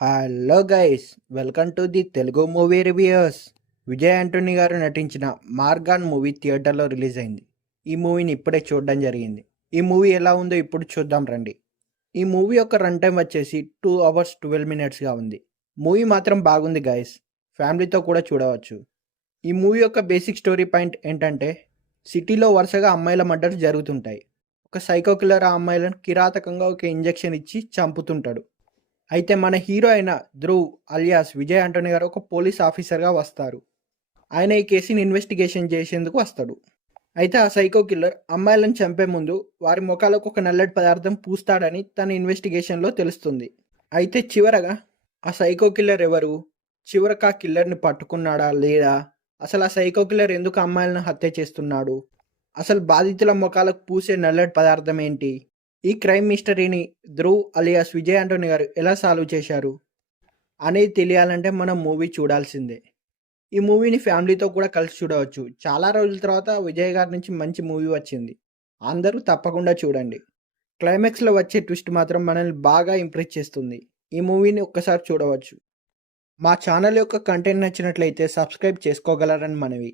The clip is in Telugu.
Hello guys, welcome to the Telugu movie reviews. Vijay Antony garu నటించిన మార్గాన్ మూవీ థియేటర్లో రిలీజ్ అయింది. ఈ మూవీని ఇప్పుడే చూడడం జరిగింది. ఈ మూవీ ఎలా ఉందో ఇప్పుడు చూద్దాం రండి. ఈ మూవీ యొక్క రన్ టైం వచ్చేసి 2 hours 12 minutesగా ఉంది. మూవీ మాత్రం బాగుంది గైస్, ఫ్యామిలీతో కూడా చూడవచ్చు. ఈ మూవీ యొక్క బేసిక్ స్టోరీ పాయింట్ ఏంటంటే, సిటీలో వరుసగా అమ్మాయిల మర్డర్స్ జరుగుతుంటాయి. ఒక సైకో కిల్లర్ ఆ అమ్మాయిలను కిరాతకంగా ఒక ఇంజెక్షన్ ఇచ్చి చంపుతుంటాడు. అయితే మన హీరో అయిన ధ్రువ్ అలియాస్ విజయ్ ఆంటోనీ గారు ఒక పోలీస్ ఆఫీసర్గా వస్తారు. ఆయన ఈ కేసుని ఇన్వెస్టిగేషన్ చేసేందుకు వస్తాడు. అయితే ఆ సైకో కిల్లర్ అమ్మాయిలను చంపే ముందు వారి ముఖాలకు ఒక నల్లటి పదార్థం పూస్తాడని తన ఇన్వెస్టిగేషన్లో తెలుస్తుంది. అయితే చివరగా ఆ సైకో కిల్లర్ ఎవరు, చివరకు ఆ కిల్లర్ని పట్టుకున్నాడా లేదా, అసలు ఆ సైకో కిల్లర్ ఎందుకు అమ్మాయిలను హత్య చేస్తున్నాడు, అసలు బాధితుల ముఖాలకు పూసే నల్లటి పదార్థం ఏంటి, ఈ క్రైమ్ మిస్టరీని ధ్రువ్ అలియాస్ విజయ్ ఆంటోనీ గారు ఎలా సాల్వ్ చేశారు అనేది తెలియాలంటే మనం మూవీ చూడాల్సిందే. ఈ మూవీని ఫ్యామిలీతో కూడా కలిసి చూడవచ్చు. చాలా రోజుల తర్వాత విజయ్ గారి నుంచి మంచి మూవీ వచ్చింది. అందరూ తప్పకుండా చూడండి. క్లైమాక్స్లో వచ్చే ట్విస్ట్ మాత్రం మనల్ని బాగా ఇంప్రెస్ చేస్తుంది. ఈ మూవీని ఒక్కసారి చూడవచ్చు. మా ఛానల్ యొక్క కంటెంట్ నచ్చినట్లయితే సబ్స్క్రైబ్ చేసుకోగలరని మనవి.